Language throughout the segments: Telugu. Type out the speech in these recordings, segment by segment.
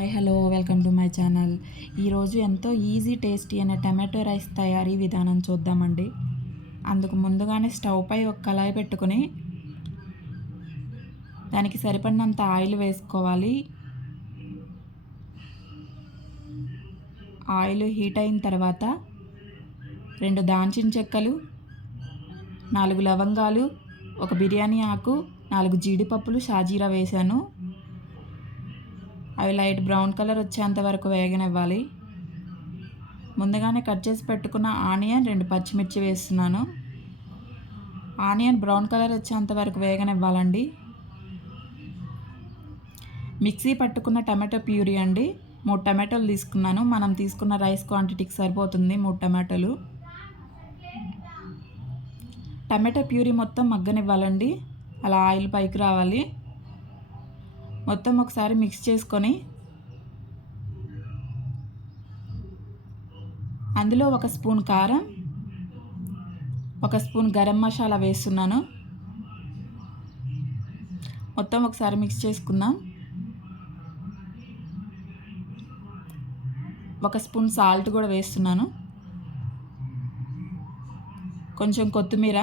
Hi hello welcome to my channel. ఈరోజు ఎంతో ఈజీ టేస్టీ అయిన టమాటో రైస్ తయారీ విధానం చూద్దామండి. అందుకు ముందుగానే స్టవ్ పై ఒక కళాయి పెట్టుకుని దానికి సరిపడినంత ఆయిల్ వేసుకోవాలి. ఆయిల్ హీట్ అయిన తర్వాత రెండు దాల్చిన చెక్కలు నాలుగు లవంగాలు ఒక బిర్యానీ ఆకు నాలుగు జీడిపప్పులు షాజీరా వేశాను. అవి లైట్ బ్రౌన్ కలర్ వచ్చేంత వరకు వేగనివ్వాలి ముందుగానే కట్ చేసి పెట్టుకున్న ఆనియన్ రెండు పచ్చిమిర్చి వేస్తున్నాను. ఆనియన్ బ్రౌన్ కలర్ వచ్చేంత వరకు వేగనివ్వాలండి మిక్సీ పట్టుకున్న టమాటో ప్యూరీ అండి. మూడు టమాటోలు తీసుకున్నాను. మనం తీసుకున్న రైస్ క్వాంటిటీకి సరిపోతుంది మూడు టమాటోలు. టమాటో ప్యూరీ మొత్తం మగ్గనివ్వాలండి. అలా ఆయిల్ పైకి రావాలి. మొత్తం ఒకసారి మిక్స్ చేసుకొని అందులో ఒక స్పూన్ కారం ఒక స్పూన్ గరం మసాలా వేస్తున్నాను. మొత్తం ఒకసారి మిక్స్ చేసుకుందాం. ఒక స్పూన్ సాల్ట్ కూడా వేస్తున్నాను. కొంచెం కొత్తిమీర.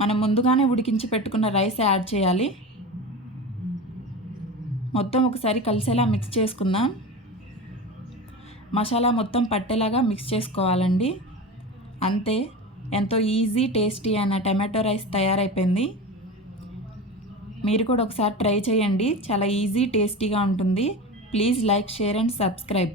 మనం ముందుగానే ఉడికించి పెట్టుకున్న రైస్ యాడ్ చేయాలి. మొత్తం ఒకసారి కలిసేలా మిక్స్ చేసుకుందాం. మసాలా మొత్తం పట్టేలాగా మిక్స్ చేసుకోవాలండి. అంతే ఎంతో ఈజీ టేస్టీ అయిన టమాటో రైస్ తయారైపోయింది. మీరు కూడా ఒకసారి ట్రై చేయండి. చాలా ఈజీ టేస్టీగా ఉంటుంది. Please like share and subscribe